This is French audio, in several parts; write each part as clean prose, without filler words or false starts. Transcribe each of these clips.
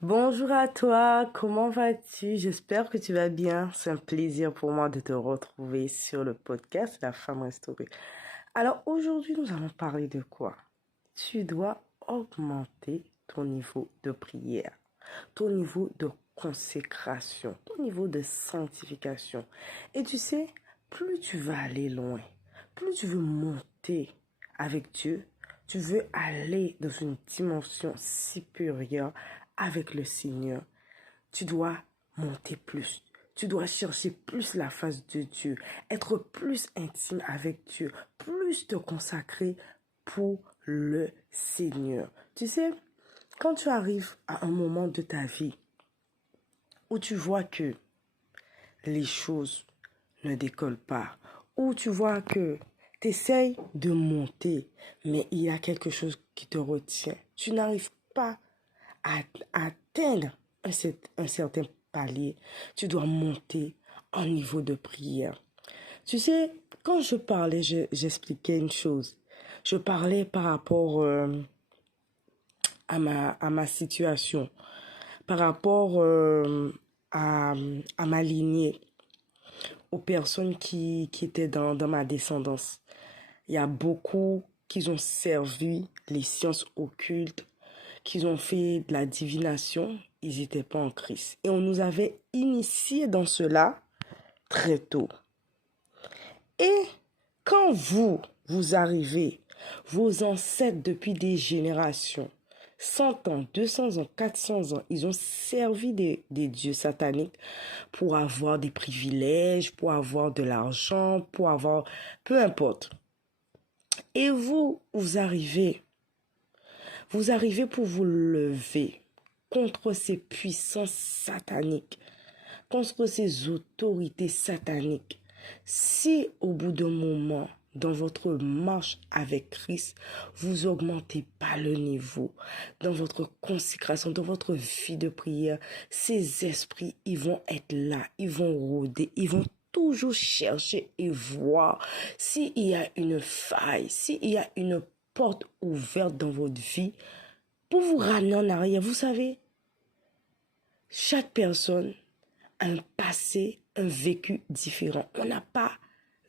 Bonjour à toi, comment vas-tu? J'espère que tu vas bien. C'est un plaisir pour moi de te retrouver sur le podcast La Femme Restaurée. Alors aujourd'hui, nous allons parler de quoi? Tu dois augmenter ton niveau de prière, ton niveau de consécration, ton niveau de sanctification. Et tu sais, plus tu vas aller loin, plus tu veux monter avec Dieu, tu veux aller dans une dimension supérieure avec le Seigneur. Tu dois monter plus. Tu dois chercher plus la face de Dieu, être plus intime avec Dieu, plus te consacrer pour le Seigneur. Tu sais, quand tu arrives à un moment de ta vie où tu vois que les choses ne décollent pas, où tu vois que tu essayes de monter, mais il y a quelque chose qui te retient, tu n'arrives pas à atteindre un certain palier, tu dois monter en niveau de prière. Tu sais, quand je parlais, j'expliquais une chose. Je parlais par rapport à ma situation, par rapport à, à ma lignée, aux personnes qui étaient dans ma descendance. Il y a beaucoup qui ont servi les sciences occultes, qui ont fait de la divination, ils n'étaient pas en Christ. Et on nous avait initiés dans cela très tôt. Et quand vous arrivez, vos ancêtres depuis des générations, 100 ans, 200 ans, 400 ans, ils ont servi des dieux sataniques pour avoir des privilèges, pour avoir de l'argent, pour avoir... peu importe. Et vous arrivez pour vous lever contre ces puissances sataniques, contre ces autorités sataniques. Si au bout d'un moment, dans votre marche avec Christ, vous augmentez pas le niveau, dans votre consécration, dans votre vie de prière, ces esprits, ils vont être là, ils vont rôder, ils vont toujours chercher et voir s'il y a une faille, s'il y a une porte ouverte dans votre vie pour vous ramener en arrière. Vous savez, chaque personne a un passé, un vécu différent. On n'a pas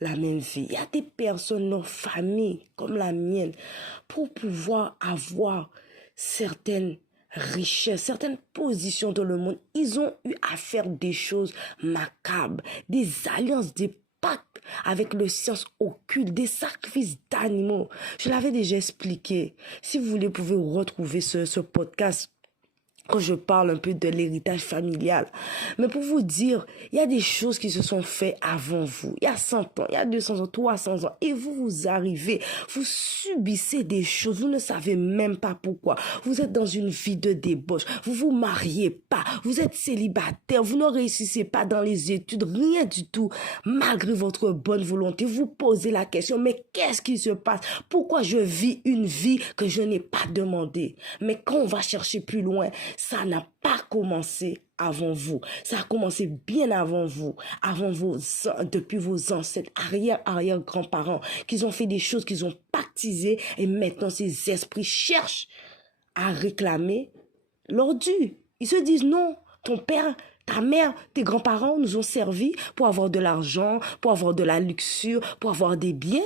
la même vie. Il y a des personnes, nos familles, comme la mienne, pour pouvoir avoir certaines richesses, certaines positions dans le monde, ils ont eu à faire des choses macabres, des alliances, des pactes avec le science occulte, des sacrifices d'animaux. Je l'avais déjà expliqué. Si vous voulez, vous pouvez retrouver ce podcast quand je parle un peu de l'héritage familial. Mais pour vous dire, il y a des choses qui se sont faites avant vous. Il y a 100 ans, il y a 200 ans, 300 ans. Et vous arrivez, vous subissez des choses. Vous ne savez même pas pourquoi. Vous êtes dans une vie de débauche. Vous vous mariez pas. Vous êtes célibataire. Vous ne réussissez pas dans les études. Rien du tout. Malgré votre bonne volonté, vous posez la question, mais qu'est-ce qui se passe? Pourquoi je vis une vie que je n'ai pas demandée? Mais quand on va chercher plus loin, ça n'a pas commencé avant vous. Ça a commencé bien avant vous, depuis vos ancêtres, arrière-grands-parents, qu'ils ont fait des choses, qu'ils ont pactisé, et maintenant ces esprits cherchent à réclamer leur dû. Ils se disent non, ton père, ta mère, tes grands-parents nous ont servi pour avoir de l'argent, pour avoir de la luxure, pour avoir des biens.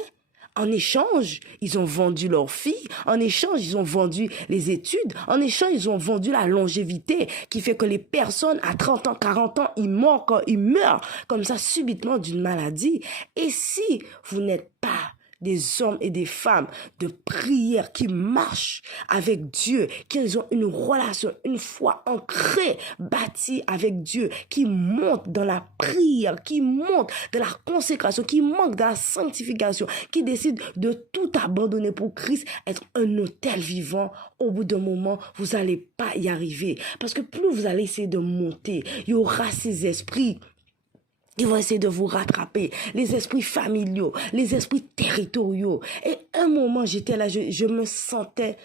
En échange, ils ont vendu leurs filles. En échange, ils ont vendu les études. En échange, ils ont vendu la longévité qui fait que les personnes à 30 ans, 40 ans, ils meurent comme ça subitement d'une maladie. Et si vous n'êtes pas des hommes et des femmes de prière qui marchent avec Dieu, qui ont une relation, une foi ancrée, bâtie avec Dieu, qui montent dans la prière, qui montent dans la consécration, qui montent dans la sanctification, qui décident de tout abandonner pour Christ, être un autel vivant. Au bout d'un moment, vous n'allez pas y arriver. Parce que plus vous allez essayer de monter, il y aura ces esprits. Ils vont essayer de vous rattraper, les esprits familiaux, les esprits territoriaux. Et un moment, j'étais là, je me sentais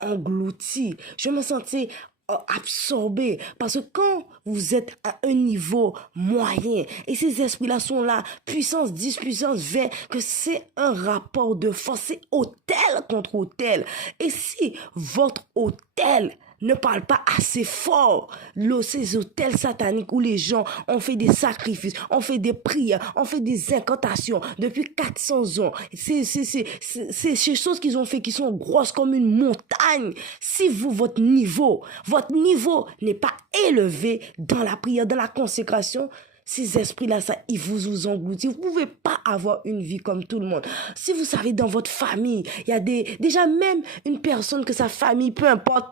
engloutie, je me sentais absorbée. Parce que quand vous êtes à un niveau moyen, et ces esprits-là sont là, puissance 10, puissance 20, que c'est un rapport de force, c'est autel contre autel. Et si votre autel ne parle pas assez fort. Ces hôtels sataniques où les gens ont fait des sacrifices, ont fait des prières, ont fait des incantations depuis 400 ans. C'est ces choses qu'ils ont fait qui sont grosses comme une montagne. Si votre niveau n'est pas élevé dans la prière, dans la consécration, ces esprits-là, ils vous engloutissent. Vous pouvez pas avoir une vie comme tout le monde. Si vous savez, dans votre famille, il y a déjà même une personne que sa famille, peu importe,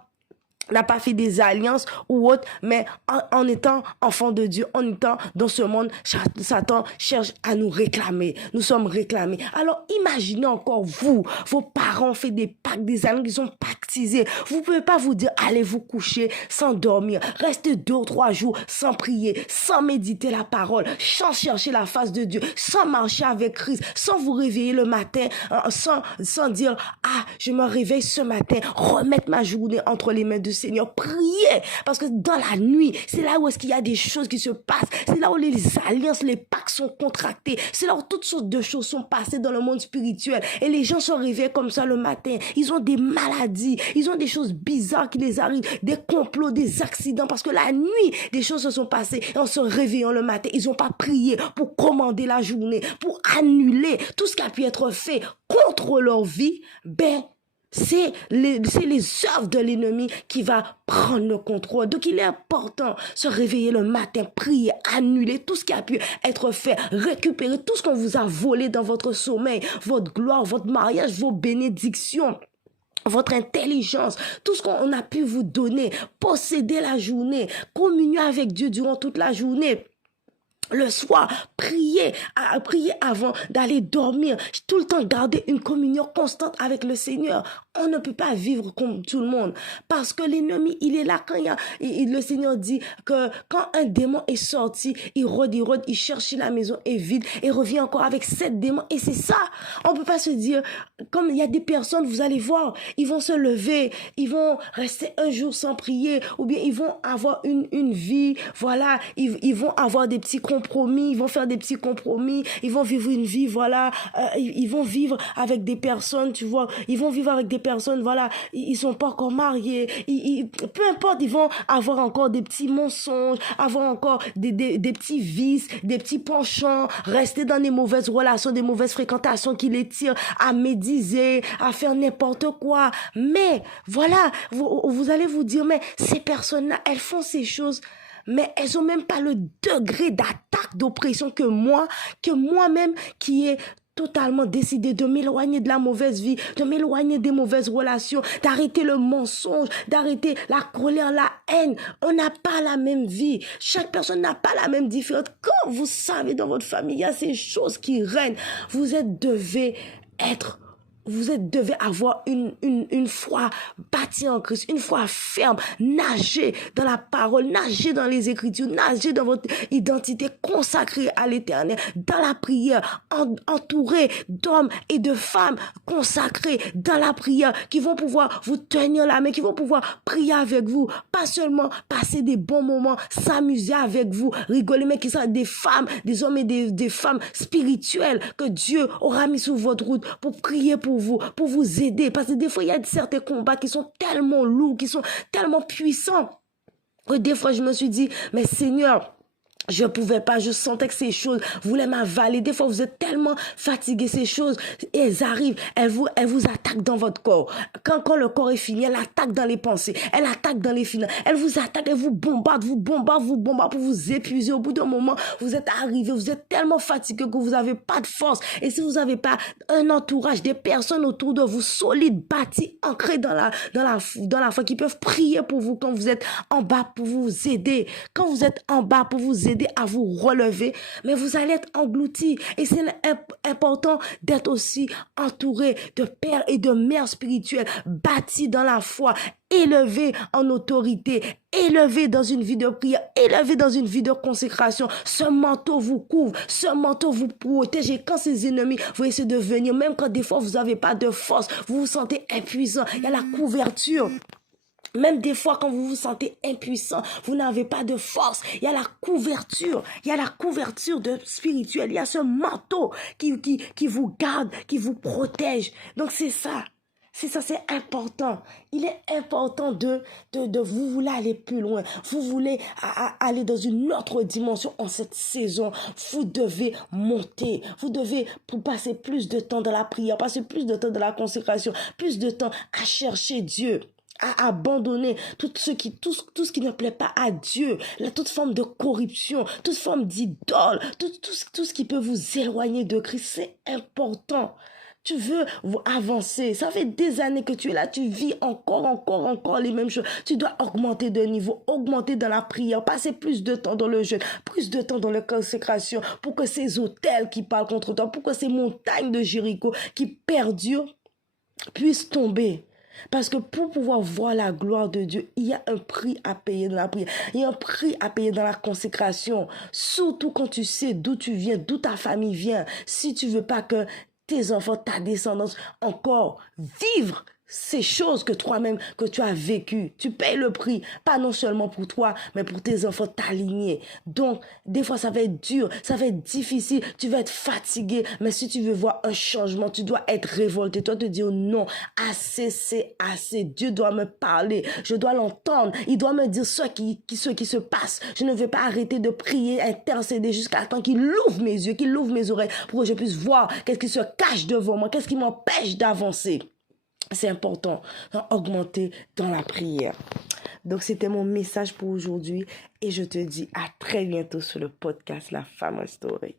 n'a pas fait des alliances ou autre, mais en étant enfant de Dieu, en étant dans ce monde, Satan cherche à nous réclamer. Nous sommes réclamés. Alors imaginez encore vous, vos parents ont fait des pactes, des alliances, ils ont pactisé. Vous pouvez pas vous dire allez vous coucher sans dormir, restez 2 ou 3 jours sans prier, sans méditer la parole, sans chercher la face de Dieu, sans marcher avec Christ, sans vous réveiller le matin, sans dire ah je me réveille ce matin, remettre ma journée entre les mains de Seigneur, priez, parce que dans la nuit, c'est là où est-ce qu'il y a des choses qui se passent, c'est là où les alliances, les pactes sont contractés, c'est là où toutes sortes de choses sont passées dans le monde spirituel, et les gens se réveillent comme ça le matin, ils ont des maladies, ils ont des choses bizarres qui les arrivent, des complots, des accidents, parce que la nuit, des choses se sont passées, et en se réveillant le matin, ils n'ont pas prié pour commander la journée, pour annuler tout ce qui a pu être fait contre leur vie, c'est les œuvres de l'ennemi qui va prendre le contrôle. Donc, il est important de se réveiller le matin, prier, annuler tout ce qui a pu être fait, récupérer tout ce qu'on vous a volé dans votre sommeil, votre gloire, votre mariage, vos bénédictions, votre intelligence, tout ce qu'on a pu vous donner, posséder la journée, communier avec Dieu durant toute la journée. Le soir, prier avant d'aller dormir, tout le temps garder une communion constante avec le Seigneur. On ne peut pas vivre comme tout le monde parce que l'ennemi, il est là quand le Seigneur dit que quand un démon est sorti, il rôde, il cherche si la maison est vide et revient encore avec 7 démons et c'est ça. On peut pas se dire, comme il y a des personnes, vous allez voir, ils vont se lever, ils vont rester un jour sans prier ou bien ils vont avoir une vie, voilà, ils vont avoir des petits compromis, ils vont faire des petits compromis, ils vont vivre une vie, voilà, ils vont vivre avec des personnes, tu vois, ils vont vivre avec des personnes, voilà, ils sont pas encore mariés, peu importe, ils vont avoir encore des petits mensonges, avoir encore des petits vices, des petits penchants, rester dans des mauvaises relations, des mauvaises fréquentations qui les tirent à médiser, à faire n'importe quoi. Mais, voilà, vous allez vous dire, mais ces personnes-là, elles font ces choses, mais elles ont même pas le degré d'attaque, d'oppression que moi-même qui ai totalement décidé de m'éloigner de la mauvaise vie, de m'éloigner des mauvaises relations, d'arrêter le mensonge, d'arrêter la colère, la haine. On n'a pas la même vie. Chaque personne n'a pas la même différence. Quand vous savez dans votre famille, il y a ces choses qui règnent, vous devez avoir une foi bâtie en Christ, une foi ferme, nager dans la parole, nager dans les Écritures, nager dans votre identité consacrée à l'Éternel, dans la prière, entouré d'hommes et de femmes consacrés dans la prière, qui vont pouvoir vous tenir la main, qui vont pouvoir prier avec vous, pas seulement passer des bons moments, s'amuser avec vous, rigoler, mais qui sont des femmes, des hommes et des femmes spirituelles que Dieu aura mis sur votre route pour prier pour vous aider. Parce que des fois, il y a certains combats qui sont tellement lourds, qui sont tellement puissants. Que des fois, je me suis dit, mais Seigneur, je pouvais pas, je sentais que ces choses voulaient m'avaler. Des fois, vous êtes tellement fatigué, ces choses, et elles arrivent, elles vous attaquent dans votre corps. Quand le corps est fini, elle attaque dans les pensées, elle attaque dans les finances, elle vous attaque, elle vous bombarde pour vous épuiser. Au bout d'un moment, vous êtes arrivé, vous êtes tellement fatigué que vous n'avez pas de force. Et si vous n'avez pas un entourage, des personnes autour de vous solides, bâties, ancrées dans la foi, qui peuvent prier pour vous quand vous êtes en bas pour vous aider, quand vous êtes en bas pour vous aider à vous relever, mais vous allez être engloutis. Et c'est important d'être aussi entouré de pères et de mères spirituelles, bâtis dans la foi, élevés en autorité, élevés dans une vie de prière, élevés dans une vie de consécration. Ce manteau vous couvre, ce manteau vous protège. Et quand ces ennemis vont essayer de venir, même quand des fois vous n'avez pas de force, vous vous sentez impuissant, il y a la couverture. Même des fois, quand vous vous sentez impuissant, vous n'avez pas de force, il y a la couverture de spirituelle, il y a ce manteau qui vous garde, qui vous protège. Donc c'est ça. C'est ça, c'est important. Il est important de vous voulez aller plus loin. Vous voulez aller dans une autre dimension en cette saison. Vous devez monter. Vous devez passer plus de temps dans la prière, passer plus de temps dans la consécration, plus de temps à chercher Dieu, à abandonner tout ce qui ne plaît pas à Dieu, toute forme de corruption, toute forme d'idole, tout ce qui peut vous éloigner de Christ. C'est important. Tu veux avancer. Ça fait des années que tu es là. Tu vis encore les mêmes choses. Tu dois augmenter de niveau, augmenter dans la prière, passer plus de temps dans le jeûne, plus de temps dans la consécration pour que ces autels qui parlent contre toi, pour que ces montagnes de Jéricho qui perdurent puissent tomber. Parce que pour pouvoir voir la gloire de Dieu, il y a un prix à payer dans la prière. Il y a un prix à payer dans la consécration. Surtout quand tu sais d'où tu viens, d'où ta famille vient. Si tu veux pas que tes enfants, ta descendance, encore vivre ces choses que toi-même, que tu as vécues. Tu payes le prix, pas non seulement pour toi, mais pour tes enfants, t'aligner. Donc, des fois, ça va être dur, ça va être difficile, tu vas être fatigué, mais si tu veux voir un changement, tu dois être révolté, tu dois te dire non, assez, c'est assez. Dieu doit me parler, je dois l'entendre, il doit me dire ce qui se passe. Je ne vais pas arrêter de prier, intercéder jusqu'à temps qu'il ouvre mes yeux, qu'il ouvre mes oreilles pour que je puisse voir qu'est-ce qui se cache devant moi, qu'est-ce qui m'empêche d'avancer. C'est important d'augmenter dans la prière. Donc, c'était mon message pour aujourd'hui et je te dis à très bientôt sur le podcast La Femme Restaurée.